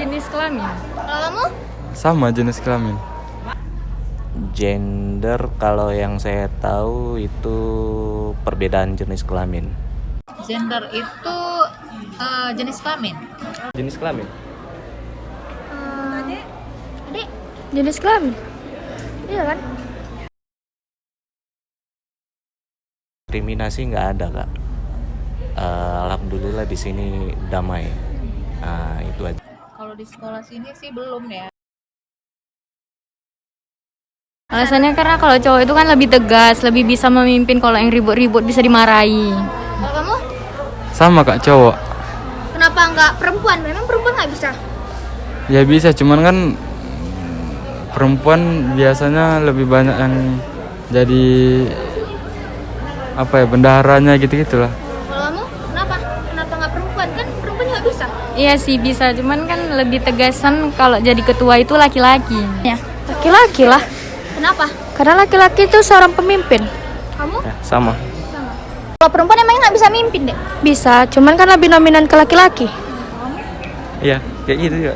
jenis kelamin. Kalau kamu? Sama jenis kelamin. Gender kalau yang saya tahu itu perbedaan jenis kelamin. Gender itu jenis kelamin. Jenis kelamin? Adik, jenis kelamin. Iya kan? Diskriminasi nggak ada, Kak. Alhamdulillah di sini damai. Itu aja. Kalau di sekolah sini sih belum ya. Alasannya karena kalau cowok itu kan lebih tegas, lebih bisa memimpin. Kalau yang ribut-ribut bisa dimarahi. Kalau kamu? Sama Kak, cowok. Kenapa nggak perempuan? Memang perempuan nggak bisa? Ya bisa, cuman kan perempuan biasanya lebih banyak yang jadi bendaharanya gitu-gitulah. Kalau kamu? Kenapa? Kenapa nggak perempuan? Kan perempuan nggak bisa. Iya sih bisa, cuman kan lebih tegasan kalau jadi ketua itu laki-laki. Ya. Laki-laki lah, Kenapa? karena laki-laki itu seorang pemimpin. Kamu? Ya, sama. Kalau perempuan emangnya nggak bisa mimpin deh? Bisa, cuman kan lebih dominan ke laki-laki. Iya, kayak gitu ya.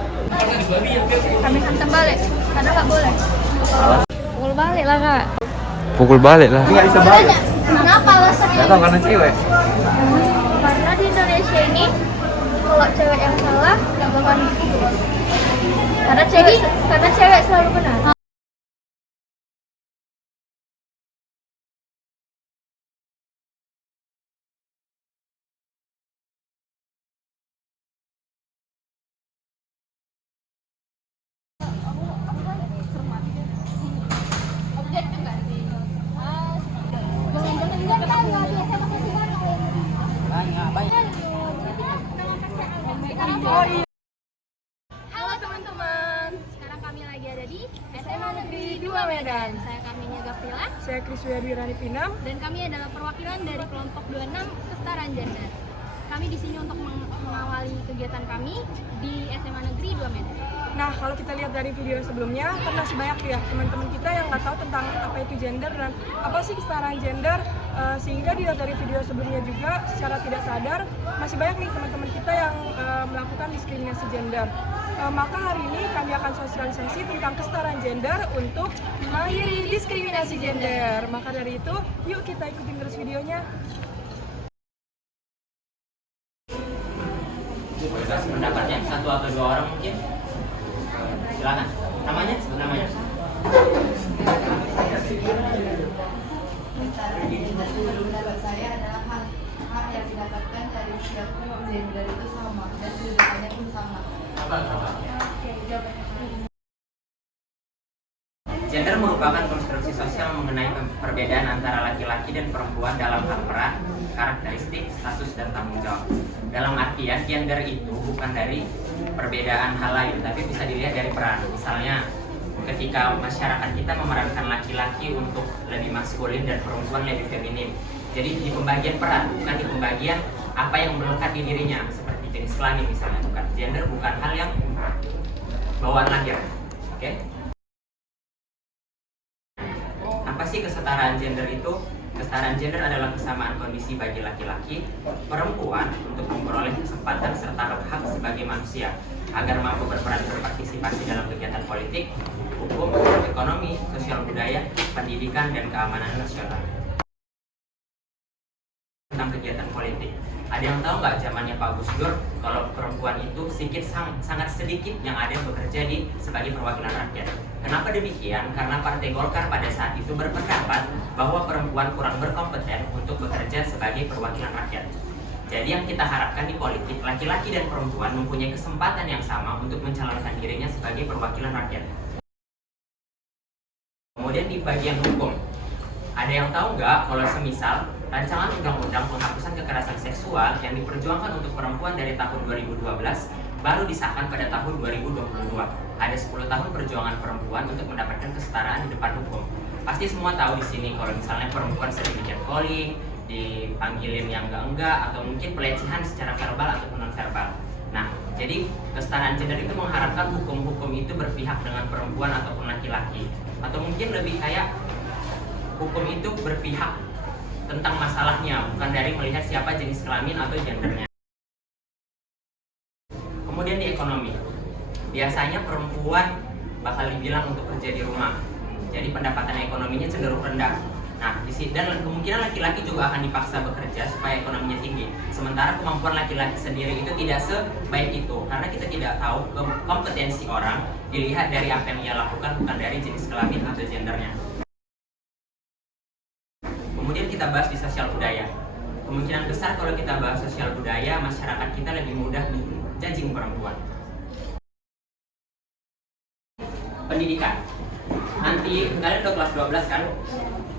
Kami hantam balik, karena nggak boleh. Pukul balik lah kak. Pukul balik lah. Nggak bisa balik. Kenapa alasannya? Nggak tahu karena cewek. Karena di Indonesia ini kalau cewek yang salah nggak bakal dipukul. Karena cewek selalu benar. Halo teman-teman, sekarang kami lagi ada di SMA Negeri 2 Medan. Saya Karminia Gavrila. Saya Kriswiyadi Rani Pinam. Dan kami adalah perwakilan dari kelompok 26 kesetaraan gender. Kami di sini untuk mengawali kegiatan kami di SMA Negeri 2 Medan. Nah, kalau kita lihat dari video sebelumnya, kan masih banyak ya teman-teman kita yang nggak tahu tentang apa itu gender dan apa sih kesetaraan gender. Sehingga dilihat dari video sebelumnya juga secara tidak sadar masih banyak nih teman-teman kita yang melakukan diskriminasi gender. Maka hari ini kami akan sosialisasi tentang kesetaraan gender untuk mengakhiri diskriminasi gender. Maka dari itu, yuk kita ikutin terus videonya. Boleh kasih pendapatnya satu atau dua orang mungkin. Silakan. Namanya? Sebut namanya. Menurut saya adalah hak yang didapatkan dari setiap gender itu sama dan kedudukannya pun sama. Gender merupakan konstruksi sosial mengenai perbedaan antara laki-laki dan perempuan dalam hal peran, karakteristik, status, dan tanggung jawab. Dalam artian gender itu bukan dari perbedaan hal lain, tapi bisa dilihat dari peran. Misalnya, ketika masyarakat kita memerankan laki-laki untuk lebih maskulin dan perempuan lebih feminin. Jadi di pembagian peran, bukan di pembagian apa yang melekat di dirinya, seperti jenis kelamin misalnya. Bukan gender, bukan hal yang bawaan lahir. Oke? Apa sih kesetaraan gender itu? Kesetaraan gender adalah kesamaan kondisi bagi laki-laki, perempuan untuk memperoleh kesempatan serta hak sebagai manusia agar mampu berperan berpartisipasi dalam kegiatan politik, hukum, ekonomi, sosial budaya, pendidikan, dan keamanan nasional. Tentang kegiatan politik, ada yang tahu nggak zamannya Pak Gus Dur kalau perempuan itu sangat sedikit yang ada yang bekerja sebagai perwakilan rakyat. Kenapa demikian? Karena Partai Golkar pada saat itu berpendapat bahwa perempuan kurang berkompeten untuk bekerja sebagai perwakilan rakyat. Jadi yang kita harapkan di politik, laki-laki dan perempuan mempunyai kesempatan yang sama untuk mencalonkan dirinya sebagai perwakilan rakyat. Kemudian di bagian hukum, ada yang tahu nggak kalau semisal rancangan undang-undang penghapusan kekerasan seksual yang diperjuangkan untuk perempuan dari tahun 2012 baru disahkan pada tahun 2022. Ada 10 tahun perjuangan perempuan untuk mendapatkan kesetaraan di depan hukum. Pasti semua tahu di sini kalau misalnya perempuan sering di-catcalling, dipanggilin yang enggak, atau mungkin pelecehan secara verbal ataupun non-verbal. Nah, jadi kesetaraan gender itu mengharapkan hukum-hukum itu berpihak dengan perempuan ataupun laki-laki. Atau mungkin lebih kayak hukum itu berpihak tentang masalahnya, bukan dari melihat siapa jenis kelamin atau gendernya. Kemudian di ekonomi, biasanya perempuan bakal dibilang untuk kerja di rumah. Jadi pendapatan ekonominya cenderung rendah. Nah, dan kemungkinan laki-laki juga akan dipaksa bekerja supaya ekonominya tinggi. Sementara kemampuan laki-laki sendiri itu tidak sebaik itu, karena kita tidak tahu kompetensi orang dilihat dari apa yang ia lakukan, bukan dari jenis kelamin atau gendernya. Kemudian kita bahas di sosial budaya. Kemungkinan besar kalau kita bahas sosial budaya, masyarakat kita lebih mudah menjudging perempuan. Pendidikan. Nanti kalian udah kelas 12 kan?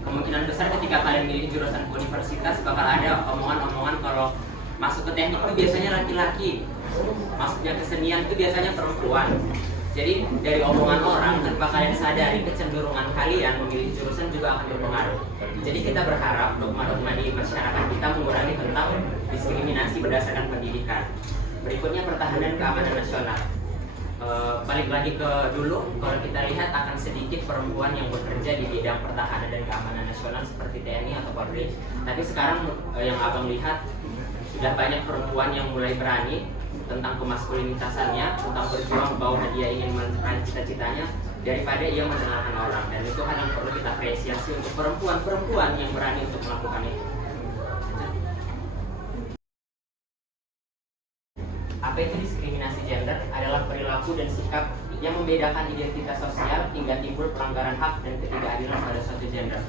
Kemungkinan besar ketika kalian milih jurusan universitas bakal ada omongan-omongan kalau masuk ke teknik itu biasanya laki-laki, masuknya ke senian itu biasanya perempuan. Jadi dari omongan orang tanpa kalian sadari kecenderungan kalian memilih jurusan juga akan berpengaruh. Jadi kita berharap dogma-dogma di masyarakat kita mengurangi tentang diskriminasi berdasarkan pendidikan. Berikutnya pertahanan keamanan nasional. Balik lagi ke dulu, kalau kita lihat akan sedikit perempuan yang bekerja di bidang pertahanan dan keamanan nasional seperti TNI atau Polri. Tapi sekarang yang abang lihat sudah banyak perempuan yang mulai berani tentang kemaskulinitasannya, tentang berjuang bahwa dia ingin meraih cita-citanya daripada ia mendengarkan orang. Dan itu hal yang perlu kita apresiasi untuk perempuan-perempuan yang berani untuk melakukan itu. Apa itu diskriminasi gender? Adalah perilaku dan sikap yang membedakan identitas sosial hingga timbul pelanggaran hak dan ketidakadilan pada suatu gender.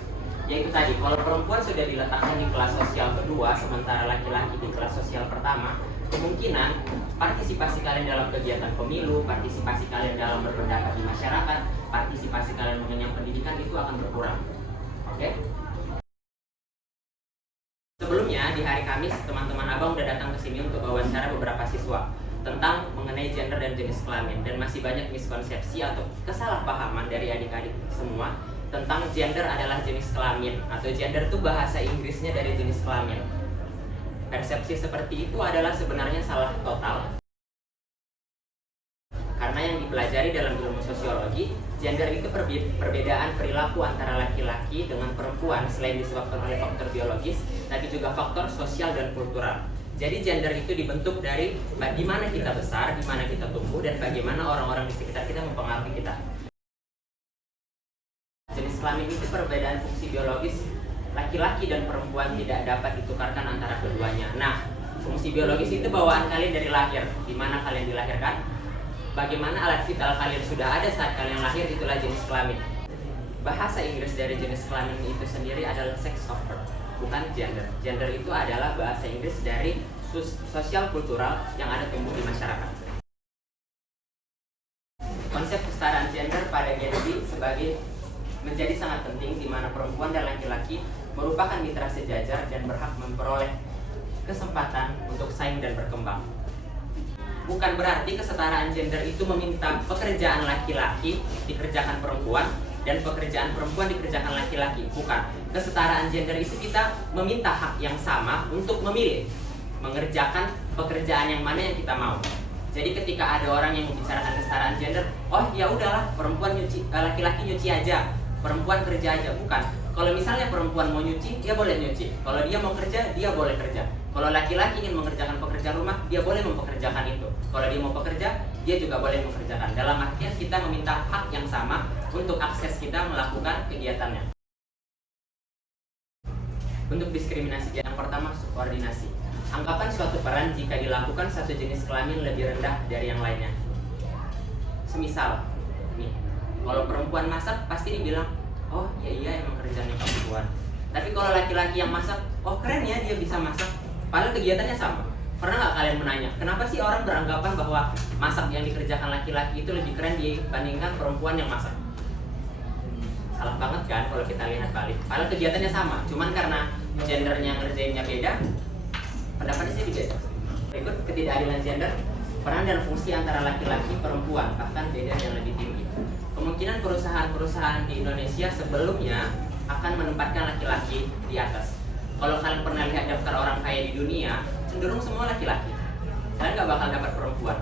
Yaitu tadi, kalau perempuan sudah diletakkan di kelas sosial kedua, sementara laki-laki di kelas sosial pertama, kemungkinan partisipasi kalian dalam kegiatan pemilu, partisipasi kalian dalam berpendapat di masyarakat, partisipasi kalian mengenyam pendidikan itu akan berkurang. Oke? Sebelumnya di hari Kamis teman-teman abang udah datang ke sini untuk wawancara beberapa siswa tentang mengenai gender dan jenis kelamin, dan masih banyak miskonsepsi atau kesalahpahaman dari adik-adik semua tentang gender adalah jenis kelamin, atau gender itu bahasa Inggrisnya dari jenis kelamin. Persepsi seperti itu adalah sebenarnya salah total. Karena yang dipelajari dalam ilmu sosiologi, gender itu perbedaan perilaku antara laki-laki dengan perempuan selain disebabkan oleh faktor biologis, tapi juga faktor sosial dan kultural. Jadi gender itu dibentuk dari di mana kita besar, di mana kita tumbuh, dan bagaimana orang-orang di sekitar kita mempengaruhi kita. Jenis kelamin itu perbedaan fungsi biologis laki-laki dan perempuan tidak dapat ditukarkan antara keduanya. Nah, fungsi biologis itu bawaan kalian dari lahir. Di mana kalian dilahirkan? Bagaimana alat vital kalian sudah ada saat kalian lahir, itulah jenis kelamin. Bahasa Inggris dari jenis kelamin itu sendiri adalah sex of birth, bukan gender. Gender itu adalah bahasa Inggris dari sosial kultural yang ada tumbuh di masyarakat. Konsep kesetaraan gender pada Gen Z menjadi sangat penting, di mana perempuan dan laki-laki merupakan mitra sejajar dan berhak memperoleh kesempatan untuk saing dan berkembang. Bukan berarti kesetaraan gender itu meminta pekerjaan laki-laki dikerjakan perempuan dan pekerjaan perempuan dikerjakan laki-laki. Bukan. Kesetaraan gender itu kita meminta hak yang sama untuk memilih mengerjakan pekerjaan yang mana yang kita mau. Jadi ketika ada orang yang membicarakan kesetaraan gender, oh ya udahlah, perempuan laki-laki nyuci aja, perempuan kerja aja. Bukan. Kalau misalnya perempuan mau nyuci, dia boleh nyuci. Kalau dia mau kerja, dia boleh kerja. Kalau laki-laki ingin mengerjakan pekerjaan rumah, dia boleh mempekerjakan itu. Kalau dia mau bekerja, dia juga boleh mengerjakan. Dalam artian kita meminta hak yang sama untuk akses kita melakukan kegiatannya. Untuk diskriminasi, yang pertama subordinasi. Anggapan suatu peran jika dilakukan satu jenis kelamin lebih rendah dari yang lainnya. Semisal, nih, kalau perempuan masak pasti dibilang, oh ya iya emang kerjanya perempuan. Tapi kalau laki-laki yang masak, oh keren ya dia bisa masak. Padahal kegiatannya sama. Pernah nggak kalian menanya, kenapa sih orang beranggapan bahwa masak yang dikerjakan laki-laki itu lebih keren dibandingkan perempuan yang masak? Salah banget kan kalau kita lihat balik. Padahal kegiatannya sama, cuman karena gendernya ngerjainnya beda, pendapatnya jadi beda. Berikut ketidakadilan gender, peran dan fungsi antara laki-laki perempuan bahkan beda dan lebih tinggi. Kemungkinan perusahaan-perusahaan di Indonesia sebelumnya akan menempatkan laki-laki di atas. Kalau kalian pernah lihat daftar orang kaya di dunia, cenderung semua laki-laki. Kalian nggak bakal dapat perempuan.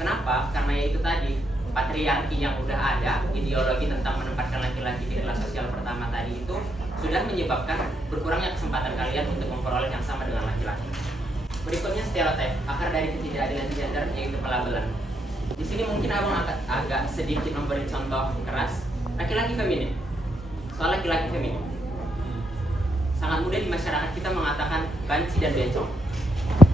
Kenapa? Karena ya itu tadi, patriarki yang udah ada, ideologi tentang menempatkan laki-laki di kelas sosial pertama tadi itu sudah menyebabkan berkurangnya kesempatan kalian untuk memperoleh yang sama dengan laki-laki. Berikutnya stereotip, akar dari ketidakadilan gender yaitu pelabelan. Di sini mungkin abang agak sedikit memberi contoh keras. Laki-laki feminin. Soal laki-laki feminin. Sangat mudah di masyarakat kita mengatakan banci dan bencong.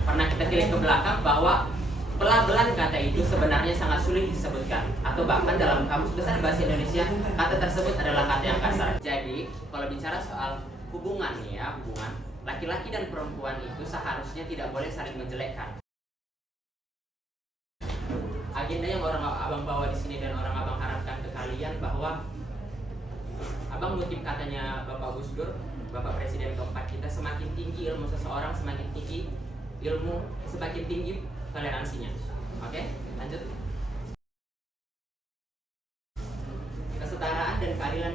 Pernah kita tilik ke belakang bahwa pelabelan kata itu sebenarnya sangat sulit disebutkan, atau bahkan dalam kamus besar bahasa Indonesia kata tersebut adalah kata yang kasar. Jadi kalau bicara soal hubungan nih ya, hubungan laki-laki dan perempuan itu seharusnya tidak boleh saling menjelekkan. Agenda yang abang bawa di sini dan abang harapkan ke kalian bahwa abang mengutip katanya Bapak Gus Dur, Bapak Presiden keempat kita, semakin tinggi ilmu seseorang, semakin tinggi toleransinya. Oke, lanjut. Kesetaraan dan keadilan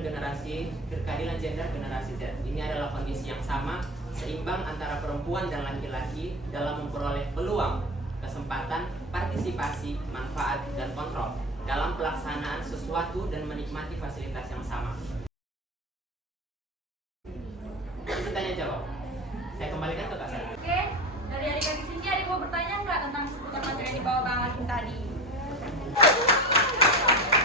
gender generasi Z. Ini adalah kondisi yang sama, seimbang antara perempuan dan laki-laki dalam memperoleh peluang, kesempatan, partisipasi, manfaat, dan kontrol dalam pelaksanaan sesuatu dan menikmati fasilitas yang sama. Itu tanya jawab. Saya kembalikan ke Kak Sarah. Oke, dari adik-adik sini ada mau bertanya nggak tentang seputar materi yang dibawa Kang Hakim tadi?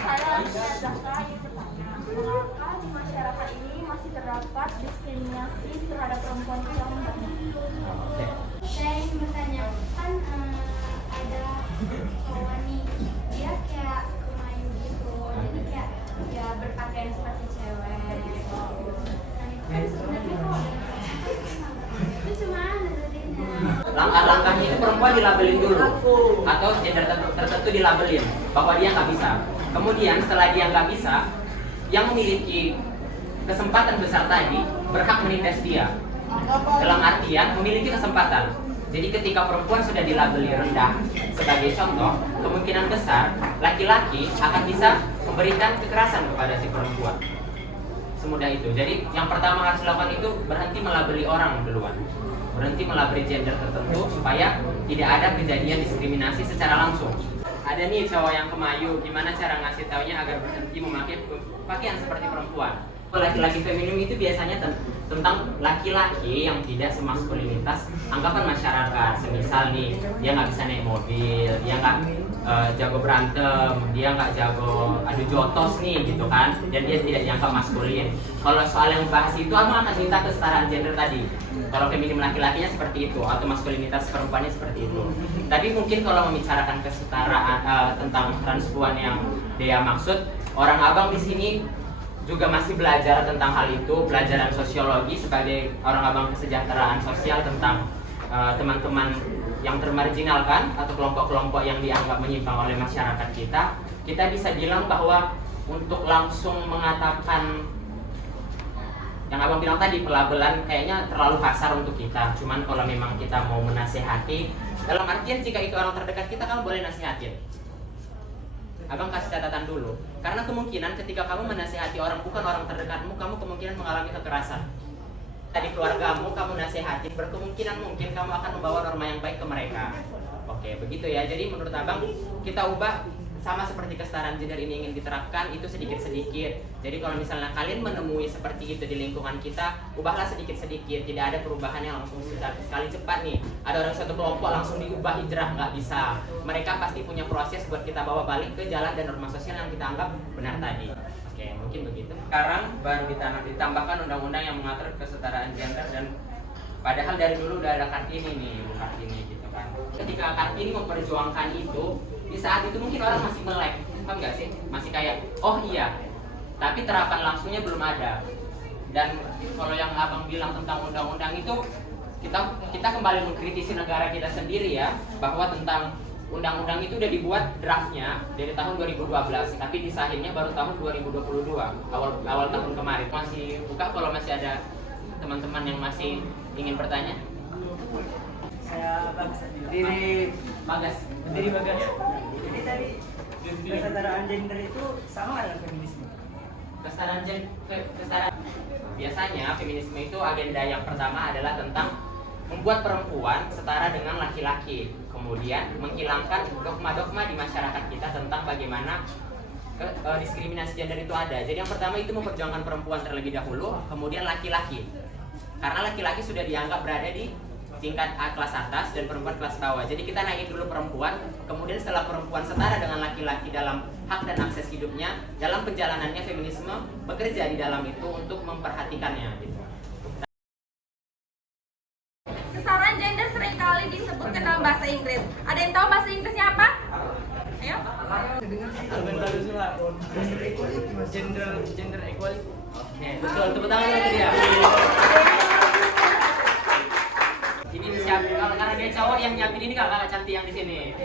Saya Zahra ingin bertanya, mengapa di masyarakat ini masih terdapat diskriminasi terhadap perempuan yang banyak? Saya ingin bertanya, kan ada cowok nih, dia kayak kemayu gitu, jadi kayak ya berpakaian seperti cewek. Nah itu kan sebenarnya kok itu cuma Langkah-langkahnya itu perempuan dilabelin dulu, atau gender tertentu dilabelin bahwa dia nggak bisa. Kemudian setelah dia nggak bisa, yang memiliki kesempatan besar tadi berhak menindas dia. Dalam artian memiliki kesempatan. Jadi ketika perempuan sudah dilabeli rendah, sebagai contoh, kemungkinan besar laki-laki akan bisa memberikan kekerasan kepada si perempuan. Semudah itu. Jadi yang pertama harus dilakukan itu berhenti melabeli orang duluan. Berhenti melabeli gender tertentu supaya tidak ada kejadian diskriminasi secara langsung. Ada nih cowok yang kemayu, gimana cara ngasih taunya agar berhenti memakai pakaian seperti perempuan. Laki-laki feminim itu biasanya tentang laki-laki yang tidak semaskulinitas anggapan masyarakat. Semisal nih, dia nggak bisa naik mobil, dia nggak jago berantem, dia nggak jago adu jotos nih gitu kan, dan dia tidak dianggap maskulin. Kalau soal yang bahas itu, aku akan minta kesetaraan gender tadi. Kalau feminim laki-lakinya seperti itu, atau maskulinitas perempuannya seperti itu. Tapi mungkin kalau membicarakan kesetaraan tentang transpuan yang dia maksud, orang abang di sini juga masih belajar tentang hal itu, pelajaran sosiologi sebagai orang abang kesejahteraan sosial tentang teman-teman yang termarginalkan atau kelompok-kelompok yang dianggap menyimpang oleh masyarakat kita. Kita bisa bilang bahwa untuk langsung mengatakan yang abang bilang tadi, pelabelan kayaknya terlalu kasar untuk kita. Cuman kalau memang kita mau menasehati, dalam artian jika itu orang terdekat kita, kamu boleh nasihatin. Abang kasih catatan dulu, karena kemungkinan ketika kamu menasehati orang bukan orang terdekatmu, kamu kemungkinan mengalami kekerasan. Tadi keluargamu kamu nasihatin, berkemungkinan mungkin kamu akan membawa norma yang baik ke mereka. Oke, begitu ya. Jadi menurut abang kita ubah, sama seperti kesetaraan gender ini ingin diterapkan, itu sedikit-sedikit. Jadi kalau misalnya kalian menemui seperti itu di lingkungan kita, ubahlah sedikit-sedikit. Tidak ada perubahan yang langsung sekali cepat nih. Ada orang satu kelompok langsung diubah hijrah, nggak bisa. Mereka pasti punya proses buat kita bawa balik ke jalan dan norma sosial yang kita anggap benar tadi. Oke, mungkin begitu. Sekarang baru ditambahkan undang-undang yang mengatur kesetaraan gender, dan padahal dari dulu udah ada Kartini nih, Kartini gitu kan. Ketika Kartini memperjuangkan itu, di saat itu mungkin orang masih melek, paham nggak sih? Masih kayak, oh iya, tapi terapan langsungnya belum ada. Dan kalau yang abang bilang tentang undang-undang itu, kita kembali mengkritisi negara kita sendiri ya, bahwa tentang undang-undang itu udah dibuat draftnya dari tahun 2012, tapi disahihnya baru tahun 2022, awal tahun kemarin. Masih buka kalau masih ada teman-teman yang masih ingin bertanya. Saya berdiri Bagas. Jadi tadi kesetaraan gender itu sama dengan feminisme. Kesetaraan biasanya feminisme itu agenda yang pertama adalah tentang membuat perempuan setara dengan laki-laki, kemudian menghilangkan dogma-dogma di masyarakat kita tentang bagaimana diskriminasi gender itu ada. Jadi yang pertama itu memperjuangkan perempuan terlebih dahulu, kemudian laki-laki, karena laki-laki sudah dianggap berada di tingkat kelas atas dan perempuan kelas bawah. Jadi kita naikin dulu perempuan, kemudian setelah perempuan setara dengan laki-laki dalam hak dan akses hidupnya, dalam perjalanannya feminisme bekerja di dalam itu untuk memperhatikannya gitu. Kesetaraan gender seringkali disebutkan dalam bahasa Inggris. Ada yang tahu bahasa Inggrisnya apa? Ayo. Gender equality. Oke, betul, tepuk tangan untuk dia. Ini siapa? Karena dia cowok yang nyiapin ini kakak cantik yang di sini.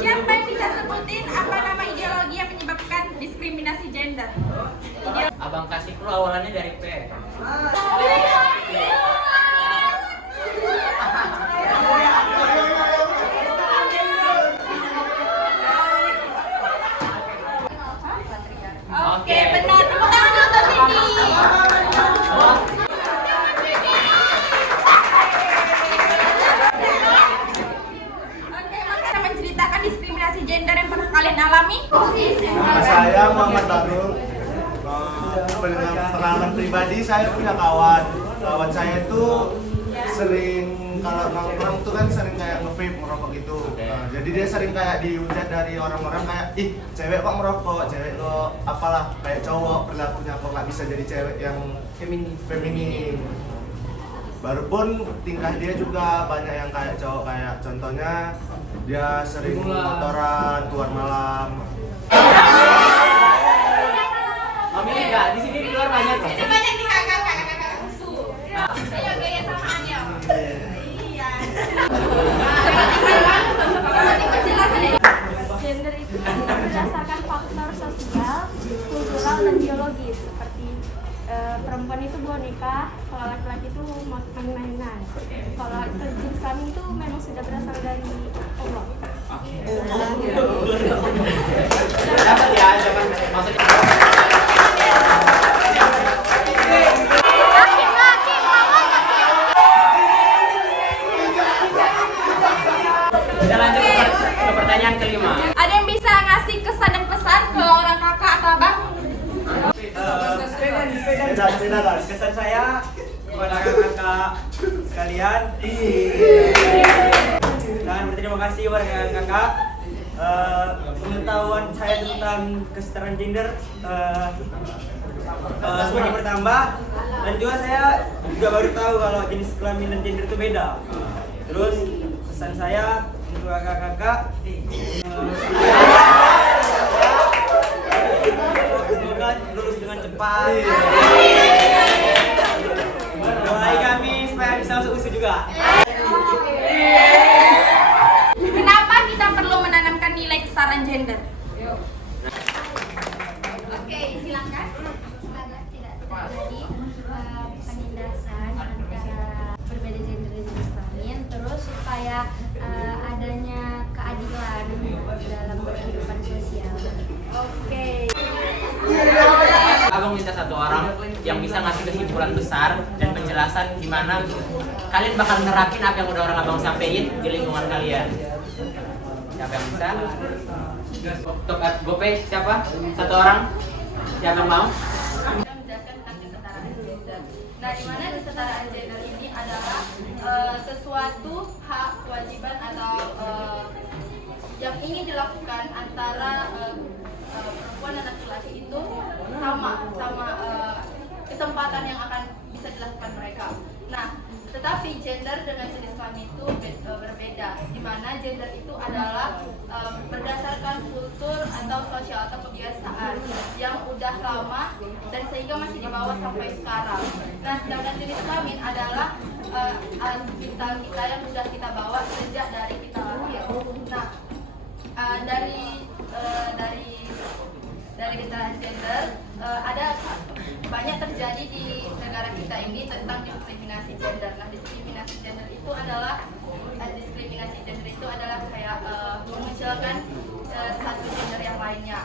Siapa yang bisa sebutin apa nama ideologi yang menyebabkan diskriminasi gender? Abang kasih clue awalannya dari P. Oke, benar. Tepuk tangan untuk Cindy. Oke, maka menceritakan diskriminasi gender yang pernah kalian alami? Nama saya Muhammad Badrul. Dengan pengalaman pribadi, saya punya kawan saya itu sering kalau nongkrong tuh kan sering kayak nge-vape, merokok gitu. Jadi dia sering kayak dihujat dari orang-orang kayak, ih cewek kok merokok, cewek kok apalah, kayak cowok perilakunya kok nggak bisa jadi cewek yang feminin. Baru pun tingkah dia juga banyak yang kayak cowok, kayak contohnya dia sering motoran keluar malam. Mami enggak, di sini di luar banyak. Ini banyak nih kakak musuh. Ayo gaya samaan ya. Iya. Seperti penjelasan Gender itu berdasarkan faktor sosial, kultural, dan biologis. Seperti perempuan itu boneka, kalau laki-laki itu mainan. Kalau jenis kelamin itu memang sudah berasal dari Allah. Dapat ya, dapat maksudnya. Kita lanjut ke pertanyaan kelima. Ada yang bisa ngasih kesan dan pesan ke orang kakak atau abang? Sepeda guys, kesan saya kepada kakak sekalian dan berterima kasih kepada kakak. Pengetahuan saya tentang kesetaraan gender semakin bertambah, dan juga saya juga baru tahu kalau jenis kelamin dan gender itu beda. Terus pesan saya untuk kakak-kakak, semoga lulus dengan cepat. Doai kami supaya bisa masuk USU juga. Kenapa kita perlu menanamkan nilai kesetaraan gender? Oke, silakan. Karena tidak terjadi penindasan antara berbeda gender dan jenis kelamin, terus supaya adanya keadilan dalam kehidupan sosial. Oke. Abang minta satu orang yang bisa ngasih kesimpulan besar dan penjelasan gimana kalian bakal nerapin apa yang udah orang abang sampein di lingkungan kalian. Siapa yang bisa? Untuk GoPay siapa? Satu orang? Siapa yang mau? Kita menjelaskan tentang kesetaraan gender. Nah, di mana kesetaraan gender ini adalah sesuatu hak, kewajiban atau yang ingin dilakukan antara perempuan dan laki-laki itu sama kesempatan yang akan bisa dilakukan mereka. Nah, tetapi gender dengan jenis kelamin itu berbeda, di mana gender itu adalah berdasarkan kultur atau sosial atau kebiasaan yang udah lama dan sehingga masih dibawa sampai sekarang. Nah, sedangkan jenis kelamin adalah alat vital kita yang sudah kita bawa sejak dari kita lahir. Nah, dari kesetaraan gender ada banyak terjadi di negara kita ini tentang diskriminasi gender. Nah, diskriminasi gender itu adalah kayak memunculkan satu gender yang lainnya.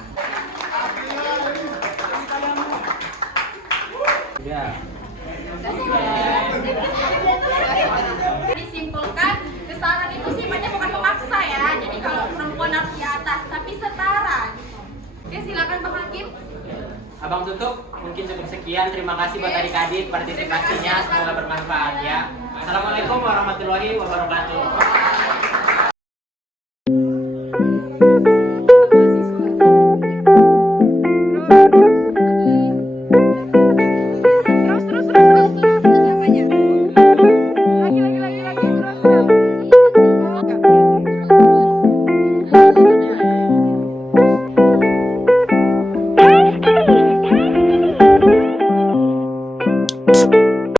Ya. Disimpulkan, kesetaraan itu sifatnya bukan memaksa ya. Jadi kalau perempuan harus di atas Abang tutup, mungkin cukup sekian. Terima kasih buat adik-adik partisipasinya, semoga bermanfaat ya. Assalamualaikum warahmatullahi wabarakatuh.